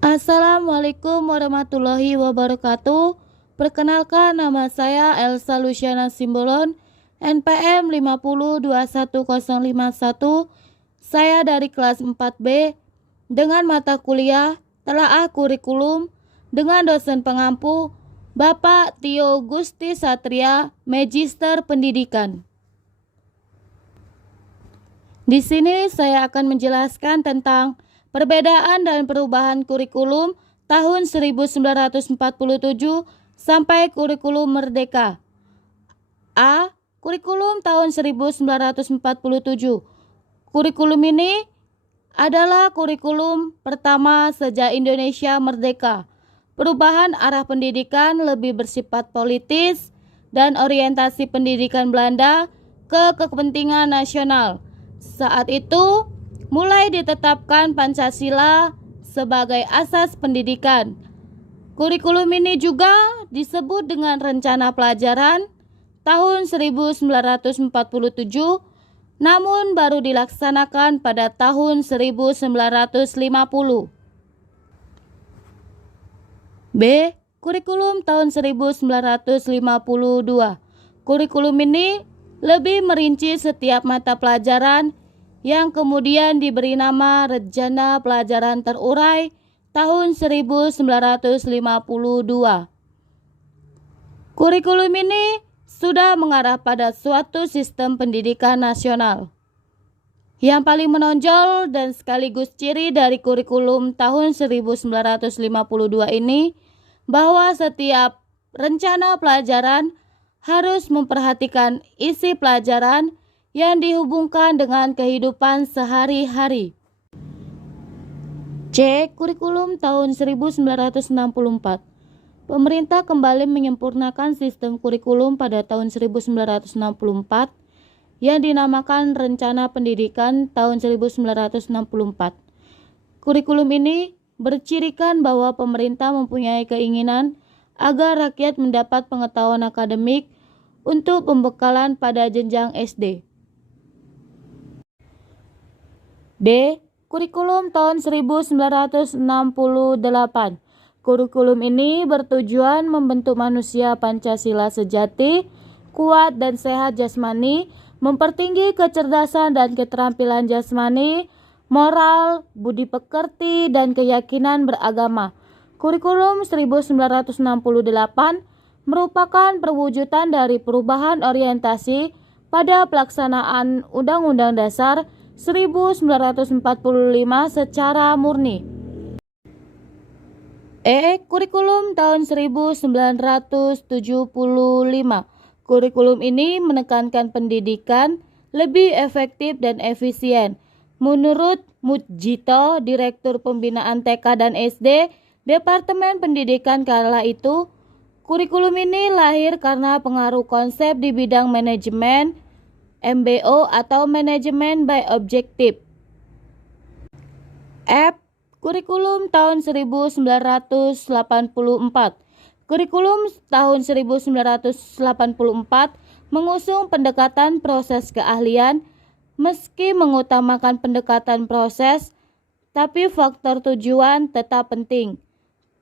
Assalamualaikum warahmatullahi wabarakatuh. Perkenalkan, nama saya Elsa Luciana Simbolon, NPM 502101. Saya dari kelas 4B dengan mata kuliah Telaah Kurikulum dengan dosen pengampu Bapak Tio Gusti Satria, Magister Pendidikan. Di sini saya akan menjelaskan tentang perbedaan dan perubahan kurikulum tahun 1947 sampai kurikulum merdeka. A. Kurikulum tahun 1947. Kurikulum ini adalah kurikulum pertama sejak Indonesia merdeka. Perubahan arah pendidikan lebih bersifat politis dan orientasi pendidikan Belanda ke kepentingan nasional. Saat itu mulai ditetapkan Pancasila sebagai asas pendidikan. Kurikulum ini juga disebut dengan Rencana Pelajaran tahun 1947, namun baru dilaksanakan pada tahun 1950. B. Kurikulum tahun 1952. Kurikulum ini lebih merinci setiap mata pelajaran yang kemudian diberi nama Rencana Pelajaran Terurai tahun 1952. Kurikulum ini sudah mengarah pada suatu sistem pendidikan nasional. Yang paling menonjol dan sekaligus ciri dari kurikulum tahun 1952 ini bahwa setiap rencana pelajaran harus memperhatikan isi pelajaran yang dihubungkan dengan kehidupan sehari-hari. C. Kurikulum tahun 1964. Pemerintah kembali menyempurnakan sistem kurikulum pada tahun 1964 yang dinamakan Rencana Pendidikan tahun 1964. Kurikulum ini bercirikan bahwa pemerintah mempunyai keinginan agar rakyat mendapat pengetahuan akademik untuk pembekalan pada jenjang SD. D. Kurikulum tahun 1968. Kurikulum ini bertujuan membentuk manusia Pancasila sejati, kuat dan sehat jasmani, mempertinggi kecerdasan dan keterampilan jasmani, moral, budi pekerti, dan keyakinan beragama. Kurikulum 1968 merupakan perwujudan dari perubahan orientasi pada pelaksanaan Undang-Undang Dasar 1945 secara murni. Kurikulum tahun 1975. Kurikulum ini menekankan pendidikan lebih efektif dan efisien. Menurut Mujito, Direktur Pembinaan TK dan SD, Departemen Pendidikan kala itu, kurikulum ini lahir karena pengaruh konsep di bidang manajemen, MBO atau Manajemen by Objective. F. Kurikulum tahun 1984. Kurikulum tahun 1984 mengusung pendekatan proses keahlian. Meski mengutamakan pendekatan proses, tapi faktor tujuan tetap penting.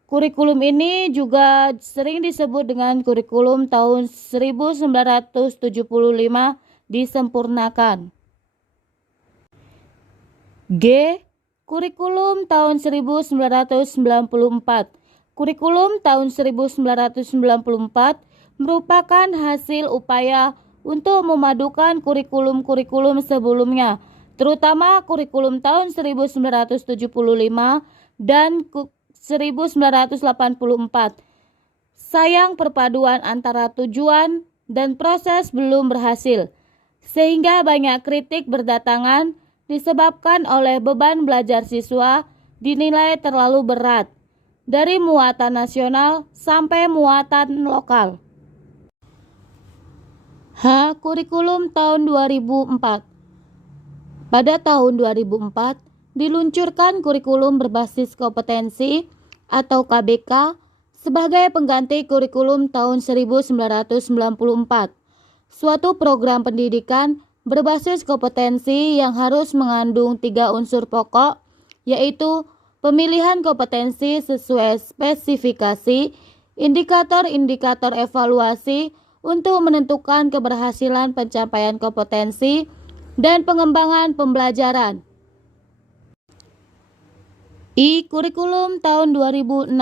Kurikulum ini juga sering disebut dengan kurikulum tahun 1975 disempurnakan. G. Kurikulum tahun 1994. Kurikulum tahun 1994 merupakan hasil upaya untuk memadukan kurikulum-kurikulum sebelumnya, terutama kurikulum tahun 1975 dan 1984. Sayang perpaduan antara tujuan dan proses belum berhasil, sehingga banyak kritik berdatangan disebabkan oleh beban belajar siswa dinilai terlalu berat, dari muatan nasional sampai muatan lokal. H. Kurikulum tahun 2004. Pada tahun 2004, diluncurkan kurikulum berbasis kompetensi atau KBK sebagai pengganti kurikulum tahun 1994. Suatu program pendidikan berbasis kompetensi yang harus mengandung 3 unsur pokok, yaitu pemilihan kompetensi sesuai spesifikasi, indikator-indikator evaluasi untuk menentukan keberhasilan pencapaian kompetensi, dan pengembangan pembelajaran. Kurikulum tahun 2006.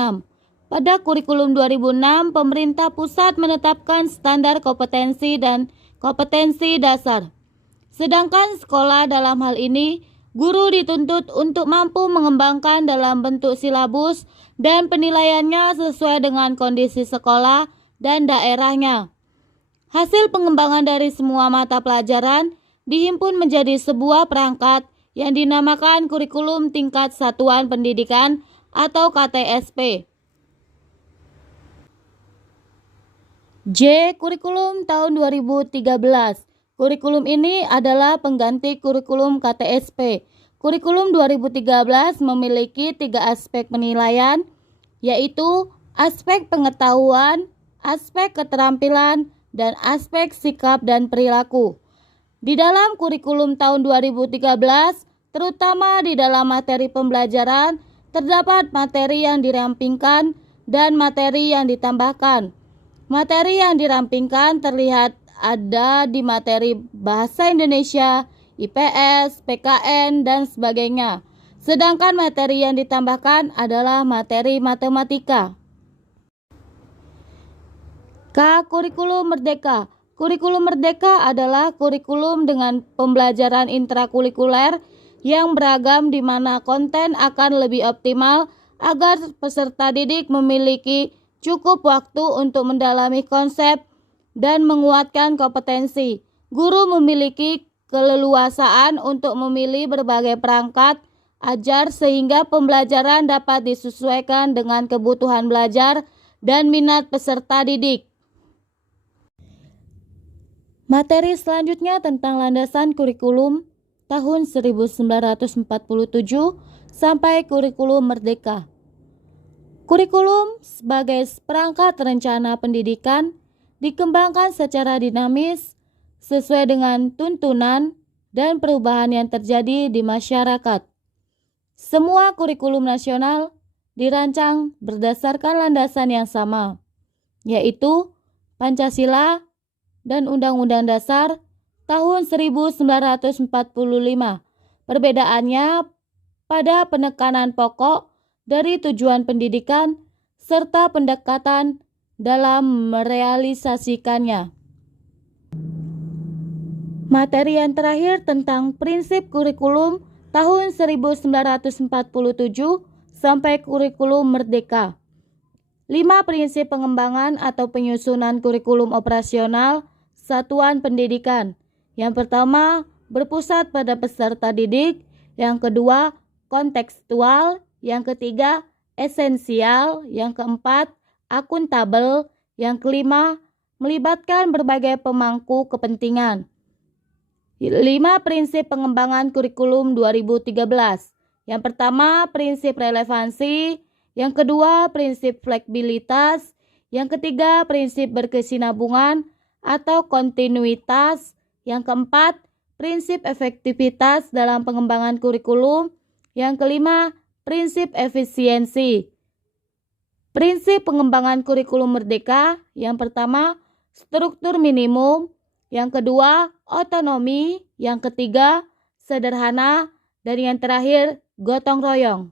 Pada kurikulum 2006, pemerintah pusat menetapkan standar kompetensi dan kompetensi dasar. Sedangkan sekolah dalam hal ini, guru dituntut untuk mampu mengembangkan dalam bentuk silabus dan penilaiannya sesuai dengan kondisi sekolah dan daerahnya. Hasil pengembangan dari semua mata pelajaran dihimpun menjadi sebuah perangkat yang dinamakan Kurikulum Tingkat Satuan Pendidikan atau KTSP. Kurikulum tahun 2013. Kurikulum ini adalah pengganti kurikulum KTSP. Kurikulum 2013 memiliki 3 aspek penilaian, yaitu aspek pengetahuan, aspek keterampilan, dan aspek sikap dan perilaku. Di dalam kurikulum tahun 2013, terutama di dalam materi pembelajaran, terdapat materi yang dirampingkan dan materi yang ditambahkan. Materi yang dirampingkan terlihat ada di materi Bahasa Indonesia, IPS, PKN, dan sebagainya. Sedangkan materi yang ditambahkan adalah materi matematika. Kurikulum Merdeka. Kurikulum Merdeka adalah kurikulum dengan pembelajaran intrakurikuler yang beragam di mana konten akan lebih optimal agar peserta didik memiliki cukup waktu untuk mendalami konsep dan menguatkan kompetensi. Guru memiliki keleluasaan untuk memilih berbagai perangkat ajar sehingga pembelajaran dapat disesuaikan dengan kebutuhan belajar dan minat peserta didik. Materi selanjutnya tentang landasan kurikulum tahun 1947 sampai kurikulum Merdeka. Kurikulum sebagai perangkat rencana pendidikan dikembangkan secara dinamis sesuai dengan tuntunan dan perubahan yang terjadi di masyarakat. Semua kurikulum nasional dirancang berdasarkan landasan yang sama, yaitu Pancasila dan Undang-Undang Dasar tahun 1945. Perbedaannya pada penekanan pokok dari tujuan pendidikan serta pendekatan dalam merealisasikannya. Materi yang terakhir tentang prinsip kurikulum tahun 1947 sampai kurikulum Merdeka. 5 prinsip pengembangan atau penyusunan kurikulum operasional satuan pendidikan. Yang pertama, berpusat pada peserta didik. Yang kedua, kontekstual. Yang ketiga, esensial. Yang keempat, akuntabel. Yang kelima, melibatkan berbagai pemangku kepentingan. 5 prinsip pengembangan kurikulum 2013. Yang pertama, prinsip relevansi. Yang kedua, prinsip fleksibilitas. Yang ketiga, prinsip berkesinambungan atau kontinuitas. Yang keempat, prinsip efektivitas dalam pengembangan kurikulum. Yang kelima, prinsip efisiensi. Prinsip pengembangan kurikulum Merdeka. Yang pertama, struktur minimum. Yang kedua, otonomi. Yang ketiga, sederhana. Dan yang terakhir, gotong royong.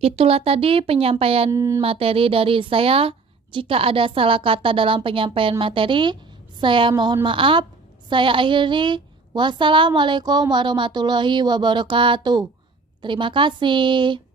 Itulah tadi penyampaian materi dari saya. Jika ada salah kata dalam penyampaian materi, saya mohon maaf. Saya akhiri. Wassalamualaikum warahmatullahi wabarakatuh. Terima kasih.